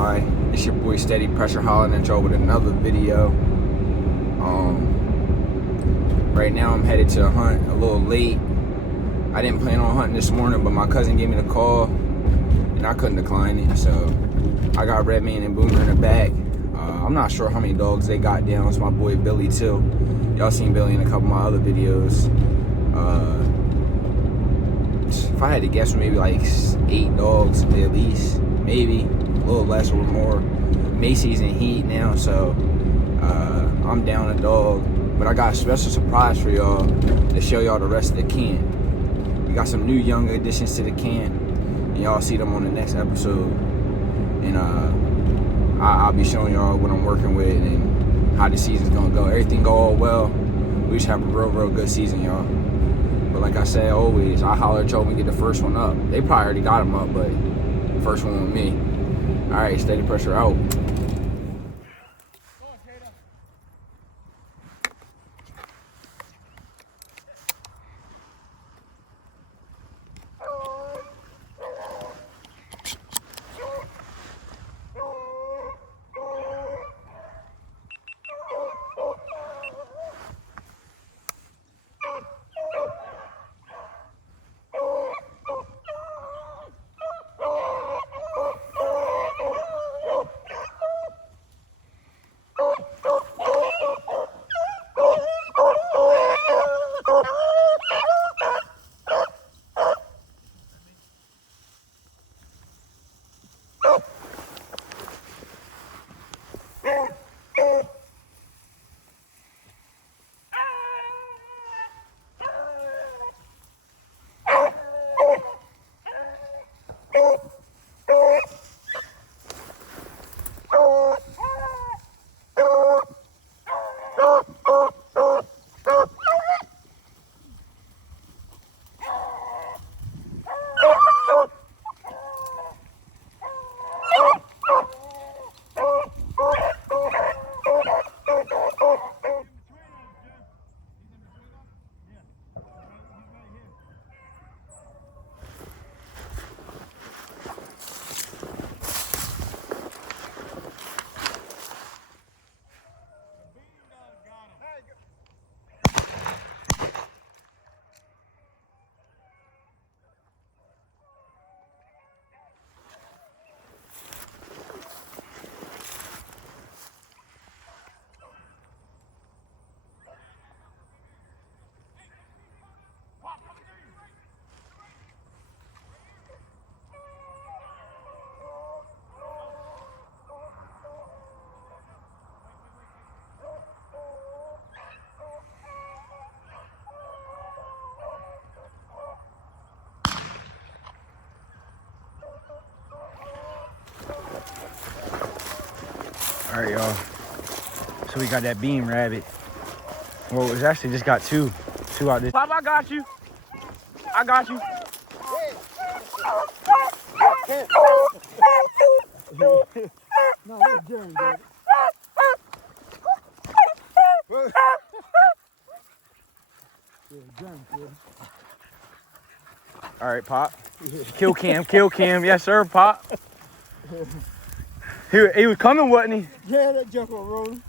everybody? It's your boy Steady Pressure hollering at y'all with another video. Right now I'm headed to a hunt a little late. I didn't plan on hunting this morning, but my cousin gave me the call and I couldn't decline it. So I got Redman and Boomer in the back. I'm not sure how many dogs they got down. It's my boy Billy too. Y'all seen Billy in a couple of my other videos. If I had to guess, maybe like 8 dogs at least, maybe a little less or more. Macy's in heat now, so I'm down a dog. But I got a special surprise for y'all to show y'all the rest of the camp. We got some new young additions to the camp, and y'all see them on the next episode. And I'll be showing y'all what I'm working with and how the season's gonna go. Everything go all well. We just have a real good season, y'all. But like I said, always, I holler at y'all when we get the first one up. They probably already got them up, but first one with me. All right, Steady Pressure out. All right, y'all. So we got that beam rabbit. Well, it's actually just got two out this. Pop, I got you. I got you. No, that's Jeremy, baby. All right, Pop. Kill cam. Yes, sir, Pop. He was coming, wasn't he? Yeah, that junk was rolling.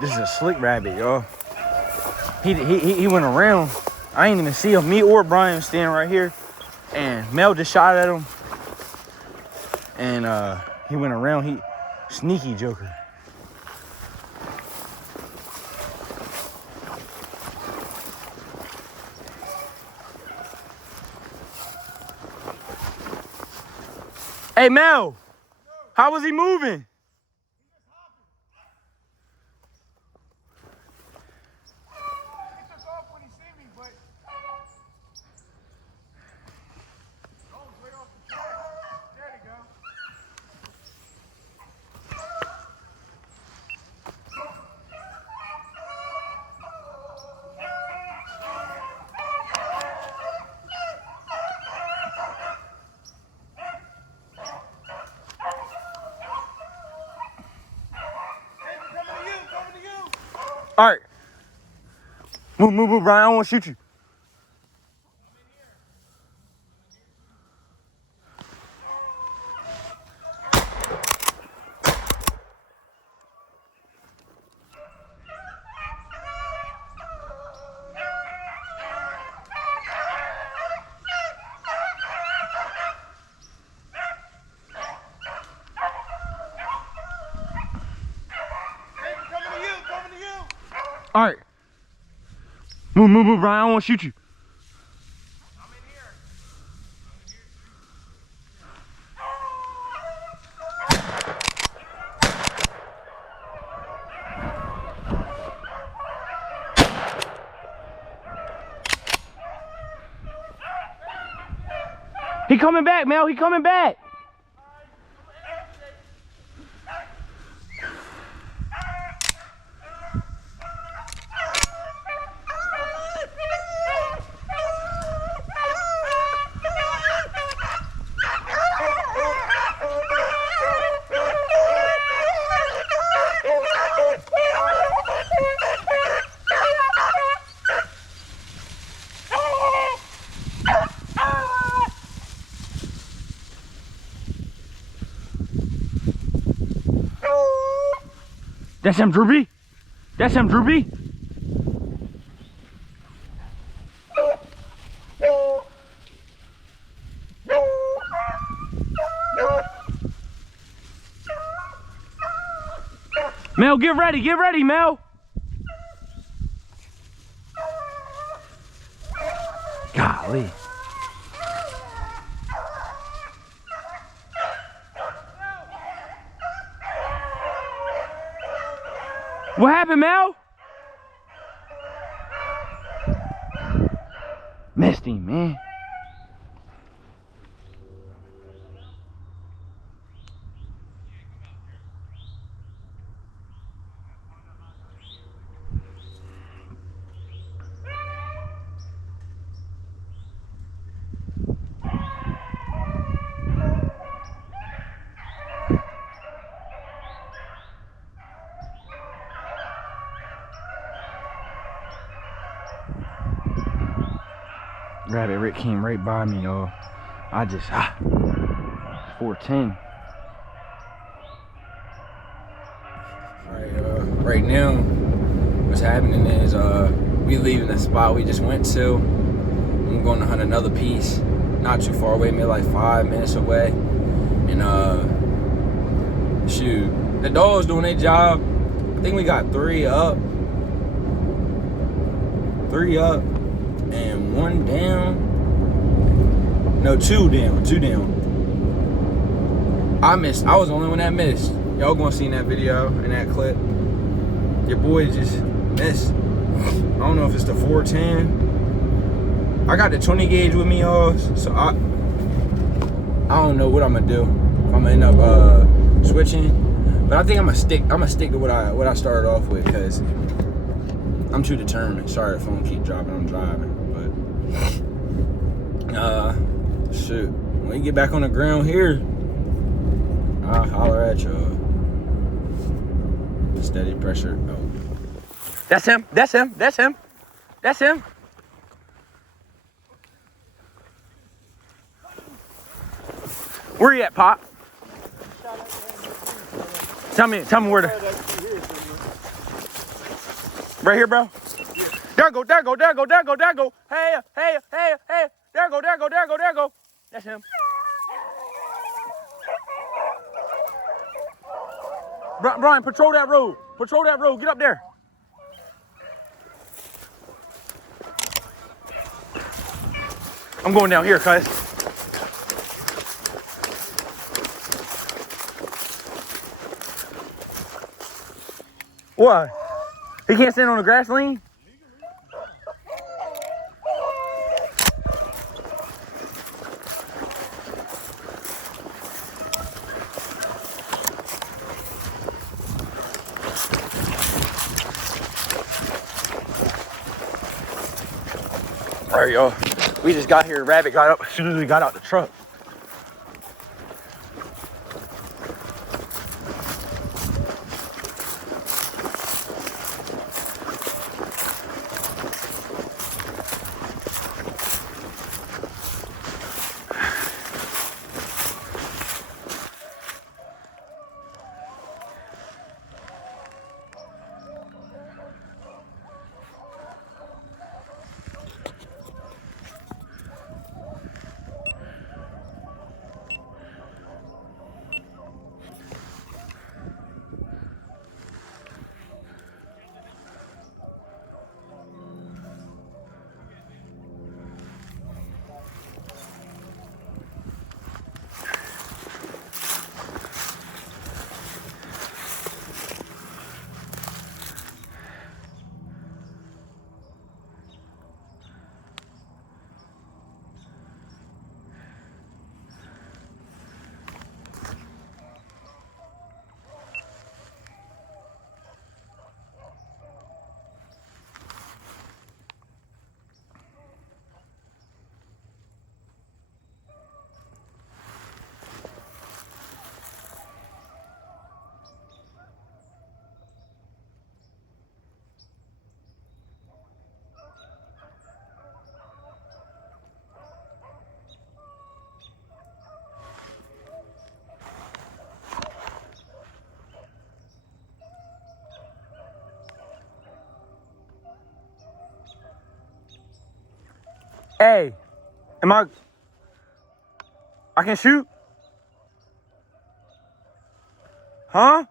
This is a slick rabbit, y'all. He went around. I ain't even see him. Me or Brian standing right here, and Mel just shot at him, and he went around. He sneaky joker. Hey Mel, how was he moving? All right. Move, Brian. I don't want to shoot you. All right. Move, Brian. I don't want to shoot you. I'm in here. He coming back, Mel. He coming back. That's him, Droopy. That's him, Droopy. Mel, get ready, Mel. Golly. What happened, Mel? Missed him, man. Rabbit Rick came right by me, y'all. I just 410. Right now, what's happening is we leaving the spot we just went to. I'm going to hunt another piece, not too far away, maybe like 5 minutes away. And shoot, the dogs doing their job. I think we got 3 up. 3 up. And 1 down. No, 2 down. 2 down. I missed. I was the only one that missed. Y'all gonna see in that video, in that clip. Your boy just missed. I don't know if it's the 410. I got the 20 gauge with me, y'all. So I don't know what I'm gonna do. If I'm gonna end up switching. But I think I'm gonna stick to what I started off with, because I'm too determined. Sorry, the phone keep dropping. I'm driving. Shoot, when we get back on the ground here, I'll holler at y'all. Steady pressure. Oh. That's him. That's him. That's him. That's him. Where you at, Pop? Tell me where to. Right here, bro. There go. Hey. There go. That's him. Brian, patrol that road. Get up there. I'm going down here, cuz. What? He can't stand on the grass lane? All right, y'all. We just got here. Rabbit got up as soon as we got out the truck. Hey, I can shoot? Huh?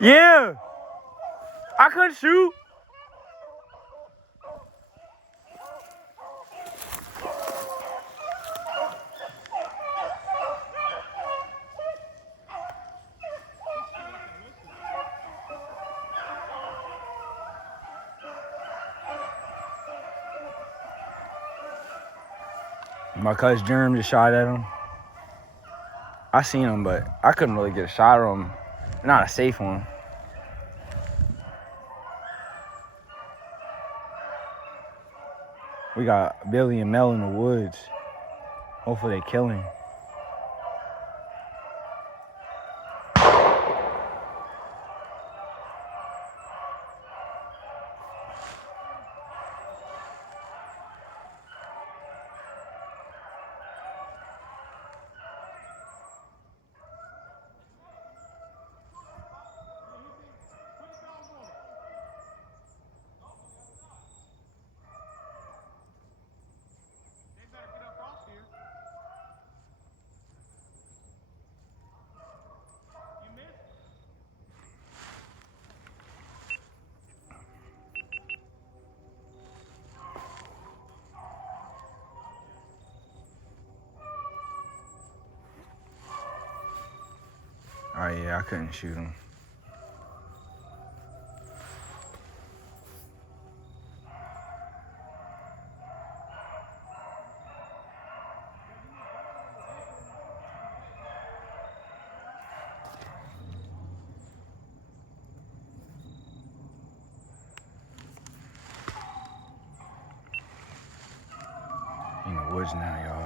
Yeah. I couldn't shoot. My cousin Jerm just shot at him. I seen him, but I couldn't really get a shot at him. Not a safe one. We got Billy and Mel in the woods. Hopefully they kill him. Oh yeah, I couldn't shoot him. In the woods now, y'all.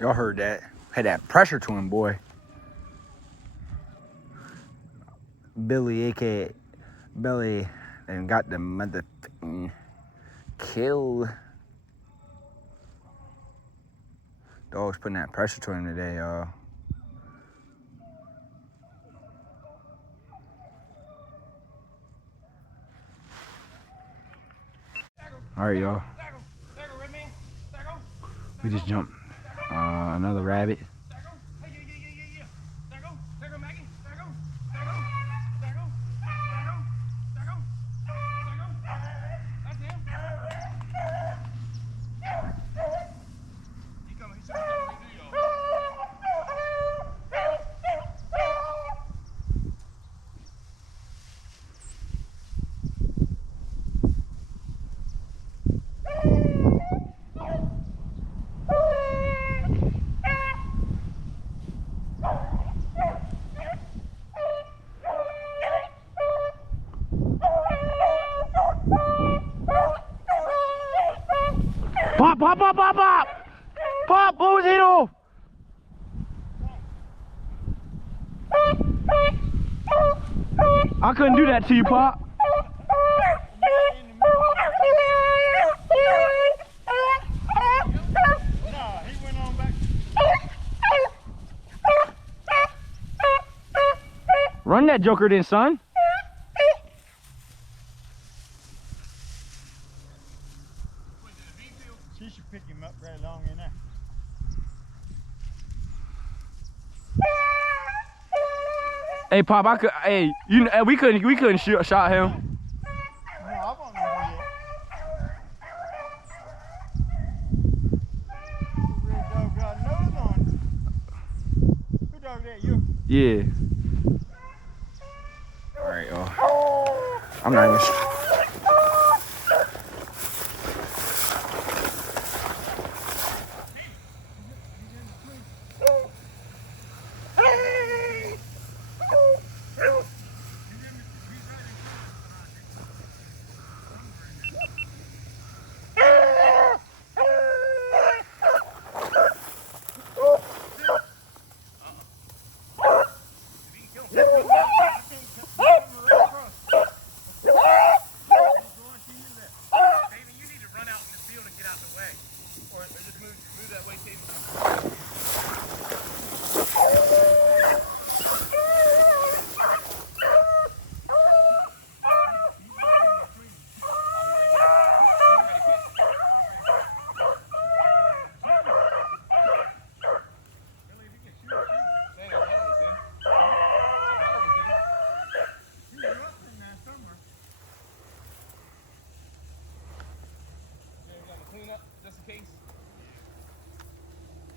Y'all heard that. Had that pressure to him, boy. Billy, a.k.a. Billy, and got the motherfucking kill. Dog's putting that pressure to him today, y'all. All right, y'all. We just jumped another rabbit. Pop, pop, pop, pop, pop! Pop, what was it off? I couldn't do that to you, Pop. Nah, he went on back. Run that joker then, son. She should pick him up right along in there. Hey, Pop, I could. Hey, we couldn't shot him. No, I won't do that. Red dog got a nose on it. Who dog that? You? Yeah. All right, y'all. I'm not even.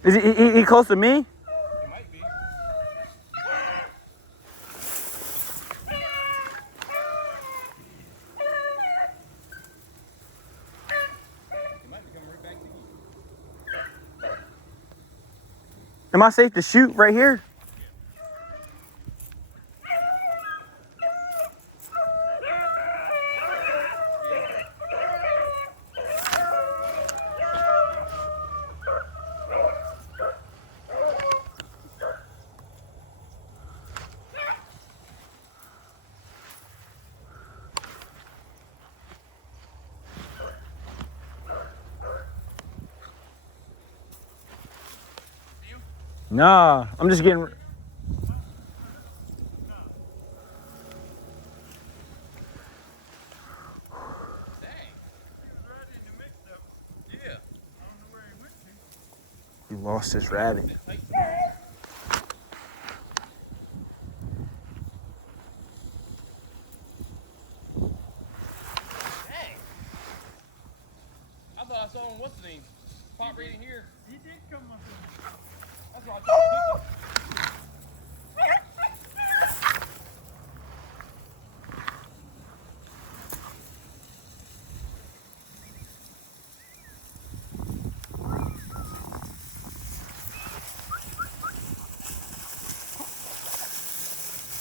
Is he close to me? It might be. He might be coming right back to you. Am I safe to shoot right here? Nah, I'm just getting. Dang. Yeah. He lost his rabbit. Dang. I thought I saw him. What's the name? Pop right in here. He did come up with That's what I thought.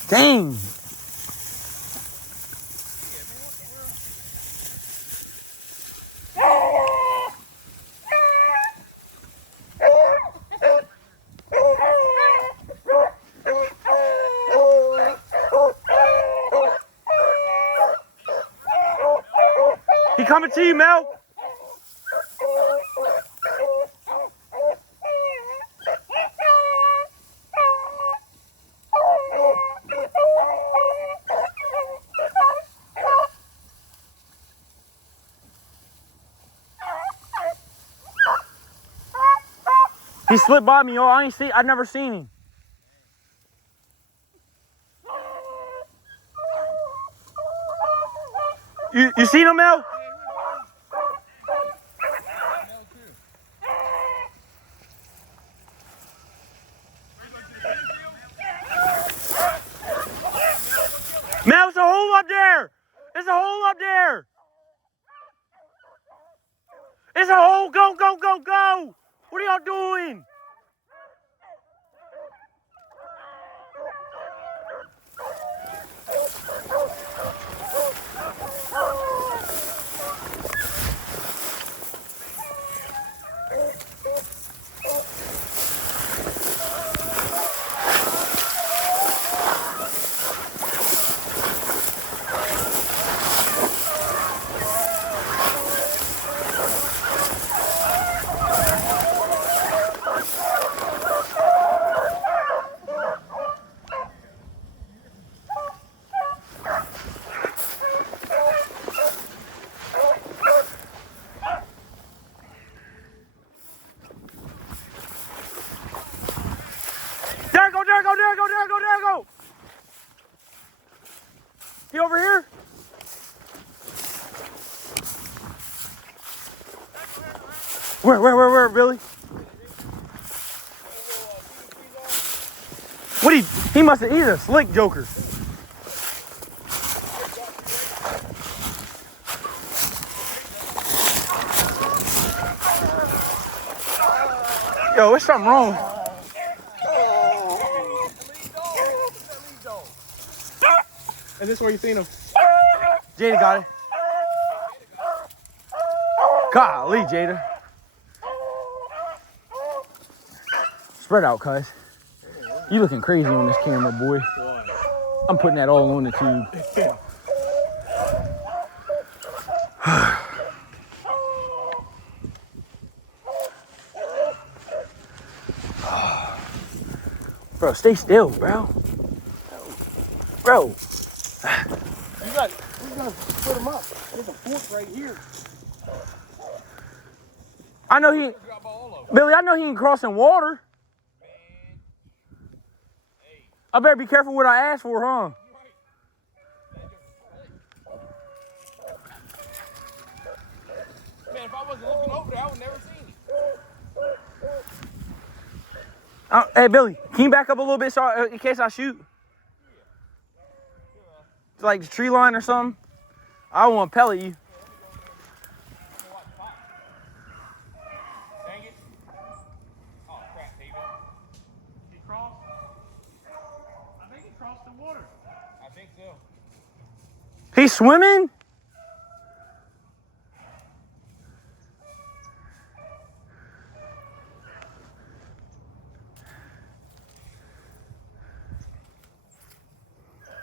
Dang. He coming to you, Mel. He slipped by me, yo. I never seen him. You seen him, Mel? Mel, it's a hole up there. There's a hole up there. It's a hole. Go, go, go, go. What are y'all doing? There go. He over here? Where, Billy? What he must have, he's a slick joker. Yo, what's something wrong? Is this where you seen him? Jada got it. Golly, Jada. Spread out, cuz. You looking crazy on this camera, boy. I'm putting that all on the tube. Bro, stay still, bro. Bro. You got it. We're gonna put him up. There's a fork right here. I know Billy, I know he ain't crossing water. I better be careful what I ask for, huh? Man, if I wasn't looking over there, I would never seen it. Hey, Billy, can you back up a little bit so in case I shoot? It's like the tree line or something. I don't want to pellet you. Dang it. Oh, crap, David. He crossed. I think he crossed the water. I think so. He's swimming?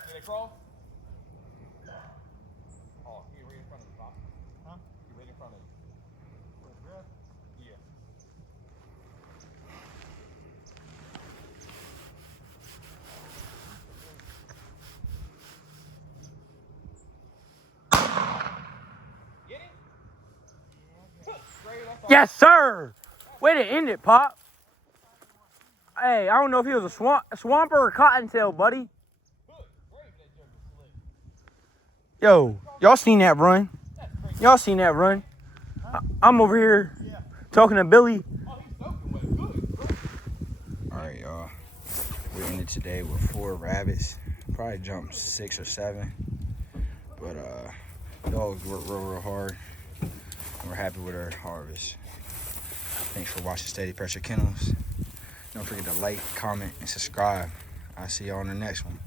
Did they crawl? Oh, he right in front of you, Pop. Huh? He right in front of you. Yeah. Get it? Straight up. Yes, sir. Way to end it, Pop. Hey, I don't know if he was a swamper or a cottontail, buddy. Yo, y'all seen that run? Y'all seen that run? I'm over here talking to Billy. Alright, y'all. We're in it today with 4 rabbits. Probably jumped 6 or 7. But dogs work real hard. And we're happy with our harvest. Thanks for watching Steady Pressure Kennels. Don't forget to like, comment, and subscribe. I'll see y'all on the next one.